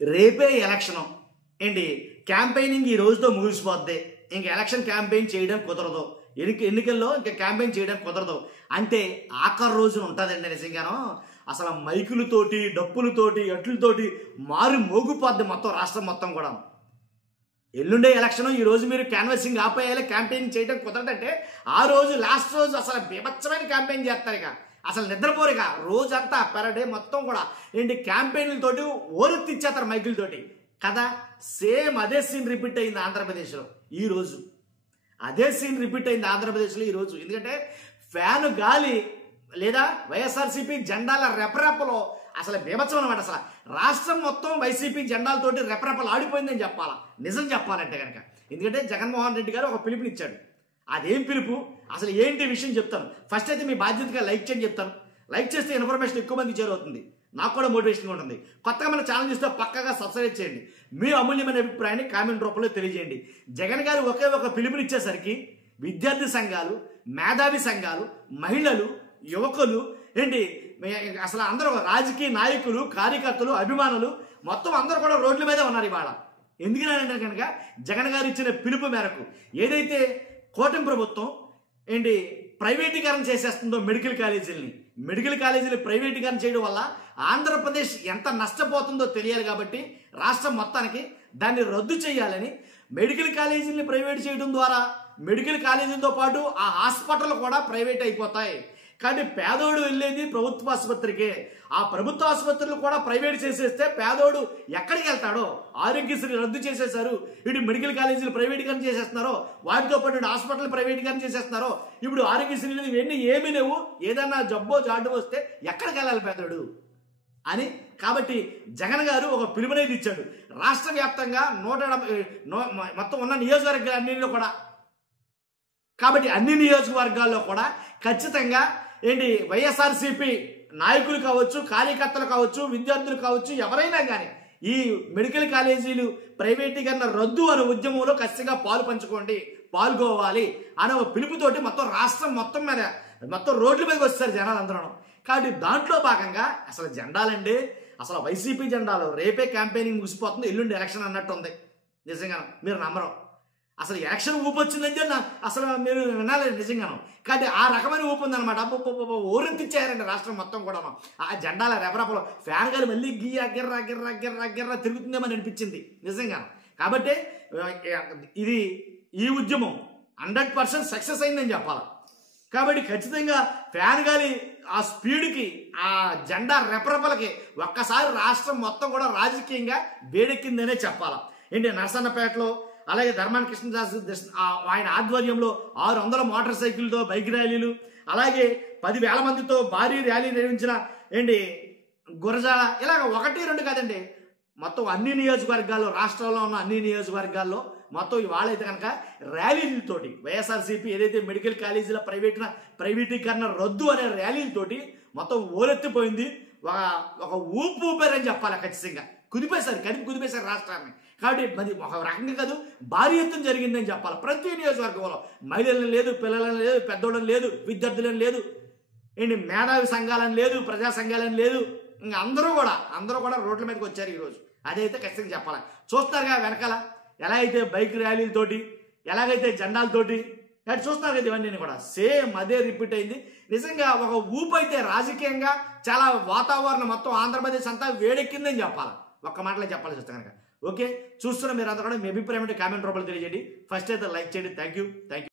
రేపే ఎలక్షను ఏంటి క్యాంపెయినింగ్ ఈ రోజుతో ముగిసిపోద్ది. ఇంక ఎలక్షన్ క్యాంపెయిన్ చేయడం కుదరదు, ఎన్నికల్లో ఇంకా క్యాంపెయిన్ చేయడం కుదరదు అంటే ఆఖరి రోజున ఉంటుందండి. నిజంగానో అసలు మైకులతోటి డప్పులతోటి ఎట్లతోటి మారు మోగిపోద్ది మొత్తం రాష్ట్రం మొత్తం కూడా. ఎల్లుండే ఎలక్షన్ ఈ రోజు మీరు క్యాన్వాసింగ్ ఆపేయాలి, క్యాంపెయిన్ చేయడం కుదరదంటే ఆ రోజు లాస్ట్ రోజు అసలు బీభత్సమైన క్యాంపెయిన్ చేస్తారు. ఇక అసలు నిద్రపోరు, ఇక రోజంతా పెర్ డే మొత్తం కూడా ఏంటి క్యాంపెయిన్లతోటి ఓరెత్తిచ్చేస్తారు మైకులతోటి కదా. సేమ్ అదే సీన్ రిపీట్ అయింది ఆంధ్రప్రదేశ్లో ఈరోజు. అదే సీన్ రిపీట్ అయింది ఆంధ్రప్రదేశ్లో ఈరోజు. ఎందుకంటే ఫ్యాను గాలి లేదా వైఎస్ఆర్సీపీ జెండాల రెపరెపలో అసలు బీభత్సం అనమాట. అసలు రాష్ట్రం మొత్తం వైసీపీ జెండాలతోటి రెపరెపలు ఆడిపోయిందని చెప్పాలా, నిజం చెప్పాలంటే కనుక. ఎందుకంటే జగన్మోహన్ రెడ్డి గారు ఒక పిలుపునిచ్చాడు. అదేం పిలుపు, అసలు ఏంటి విషయం చెప్తాను. ఫస్ట్ అయితే మీ బాధ్యతగా లైక్ చేయని చెప్తాను. లైక్ చేస్తే ఇన్ఫర్మేషన్ ఎక్కువ మంది చేరుతుంది, నాకు కూడా మోటివేషన్గా ఉంటుంది. కొత్తగా మన ఛానల్ చూస్తే పక్కగా సబ్స్క్రైబ్ చేయండి. మీ అమూల్యమైన అభిప్రాయాన్ని కామెంట్ రూపంలో తెలియజేయండి. జగన్ గారు ఒకే ఒక పిలుపునిచ్చేసరికి విద్యార్థి సంఘాలు, మేధావి సంఘాలు, మహిళలు, యువకులు ఏంటి అసలు అందరూ రాజకీయ నాయకులు, కార్యకర్తలు, అభిమానులు మొత్తం అందరూ కూడా రోడ్ల మీదే ఉన్నారు ఇవాళ. ఎందుకంటే కనుక జగన్ గారు ఇచ్చిన పిలుపు మేరకు ఏదైతే కూటమి ప్రభుత్వం ఏంటి ప్రైవేటీకరణ చేసేస్తుందో మెడికల్ కాలేజీలు ప్రైవేటీకరణ చేయడం వల్ల ఆంధ్రప్రదేశ్ ఎంత నష్టపోతుందో తెలియాలి. కాబట్టి రాష్ట్రం మొత్తానికి దాన్ని రద్దు చేయాలని మెడికల్ కాలేజీని ప్రైవేట్ చేయడం ద్వారా మెడికల్ కాలేజీలతో పాటు ఆ హాస్పిటల్ కూడా ప్రైవేట్ అయిపోతాయి. కానీ పేదోడు వెళ్ళేది ప్రభుత్వ ఆసుపత్రికే. ఆ ప్రభుత్వ ఆసుపత్రులు కూడా ప్రైవేట్ చేసేస్తే పేదోడు ఎక్కడికి వెళ్తాడో. ఆరోగ్యశ్రీ రద్దు చేసేశారు, ఇటు మెడికల్ కాలేజీలు ప్రైవేటీకరణ చేసేస్తున్నారో, వాటితో పాటు హాస్పిటల్ ప్రైవేటీకరణ చేసేస్తున్నారో. ఇప్పుడు ఆరోగ్యశ్రీలు ఇవన్నీ ఏమీ లేవు. ఏదన్నా జబ్బో జాడు వస్తే ఎక్కడికి వెళ్ళాలి పేదోడు అని. కాబట్టి జగన్ గారు ఒక పిలుపునేది ఇచ్చాడు. రాష్ట్ర వ్యాప్తంగా మొత్తం ఉన్న నియోజకవర్గాలన్నింటిలో కూడా. కాబట్టి అన్ని నియోజకవర్గాల్లో కూడా ఖచ్చితంగా ఏంటి వైఎస్ఆర్సీపీ నాయకులు కావచ్చు, కార్యకర్తలు కావచ్చు, విద్యార్థులు కావచ్చు, ఎవరైనా కానీ ఈ మెడికల్ కాలేజీలు ప్రైవేటీకరణ రద్దు అనే ఉద్యమంలో ఖచ్చితంగా పాల్గొవాలి అనే ఒక పిలుపుతోటి మొత్తం రాష్ట్రం మొత్తం మీద మొత్తం రోడ్ల మీదకి వస్తారు జనాలందరూ. కాబట్టి దాంట్లో భాగంగా అసలు జెండాలండి, అసలు వైసీపీ జెండాలు రేపే క్యాంపెయినింగ్ ముగిసిపోతుంది, ఎల్లుండి ఎలక్షన్ అన్నట్టు ఉంది. నిజంగా మీరు నమ్మరు, అసలు ఎలక్షన్ ఊపు వచ్చిందంటే అసలు మీరు వినాలి నిజంగాను. కాబట్టి ఆ రకమైన ఊపు ఉందన్నమాట. ఓరెత్తిచ్చారండి రాష్ట్రం మొత్తం కూడా. ఆ జెండాల రెపరెపలో ఫ్యాన్ గాలి మళ్ళీ గిర్రా గిర్రా గిర్రా గిర్రా తిరుగుతుందేమని అనిపించింది నిజంగాను. కాబట్టి ఇది ఈ ఉద్యమం 100% సక్సెస్ అయిందని చెప్పాలి. కాబట్టి ఖచ్చితంగా ఫ్యాన్ గాలి ఆ స్పీడ్కి, ఆ జెండా రెపరెపలకి ఒక్కసారి రాష్ట్రం మొత్తం కూడా రాజకీయంగా వేడెక్కిందనే చెప్పాలి. ఏంటి నరసన్నపేటలో అలాగే ధర్మాన కృష్ణదాస్ ఆయన ఆధ్వర్యంలో 600 మోటార్ సైకిల్తో బైక్ ర్యాలీలు, అలాగే 10,000 మందితో భారీ ర్యాలీ నిర్వహించిన ఏంటి గురజాల, ఇలాగ 1-2 కాదండి, మొత్తం అన్ని నియోజకవర్గాల్లో, రాష్ట్రంలో ఉన్న అన్ని నియోజకవర్గాల్లో మొత్తం ఇవాళైతే కనుక ర్యాలీలతోటి వైఎస్ఆర్సీపీ ఏదైతే మెడికల్ కాలేజీల ప్రైవేటీకరణ రద్దు అనే ర్యాలీలతోటి మొత్తం ఓరెత్తిపోయింది. ఒక ఊపారని చెప్పాలి. ఖచ్చితంగా కుదిపేశారు రాష్ట్రాన్ని. కాబట్టి మరి ఒక రకంగా కాదు, భారీ ఎత్తున జరిగిందని చెప్పాలి. ప్రతి నియోజకవర్గంలో మహిళలను లేదు, పిల్లలను లేదు, పెద్దోళ్ళని లేదు, విద్యార్థులను లేదు, ఏంటి మేధావి సంఘాలని లేదు, ప్రజా సంఘాలని లేదు, ఇంకా అందరూ కూడా రోడ్ల మీదకి వచ్చారు ఈరోజు. అదైతే ఖచ్చితంగా చెప్పాలి. చూస్తారుగా వెనకాల ఎలా అయితే బైక్ ర్యాలీలతోటి, ఎలాగైతే జెండాలతోటి చూస్తున్నారు కదా, ఇవన్నీ కూడా సేమ్ అదే రిపీట్ అయింది. నిజంగా ఒక ఊపు అయితే రాజకీయంగా చాలా వాతావరణం మొత్తం ఆంధ్రప్రదేశ్ అంతా వేడెక్కిందని చెప్పాలి. ఒక్క మాటలో చెప్పాల్సి వస్తే కనుక. ఓకే, చూస్తున్న మీరు అంతా కూడా మీ అభిప్రాయం అంటే కామెంట్ రూపంలో తెలియజేయండి. ఫస్ట్ అయితే లైక్ చేయండి. Thank you.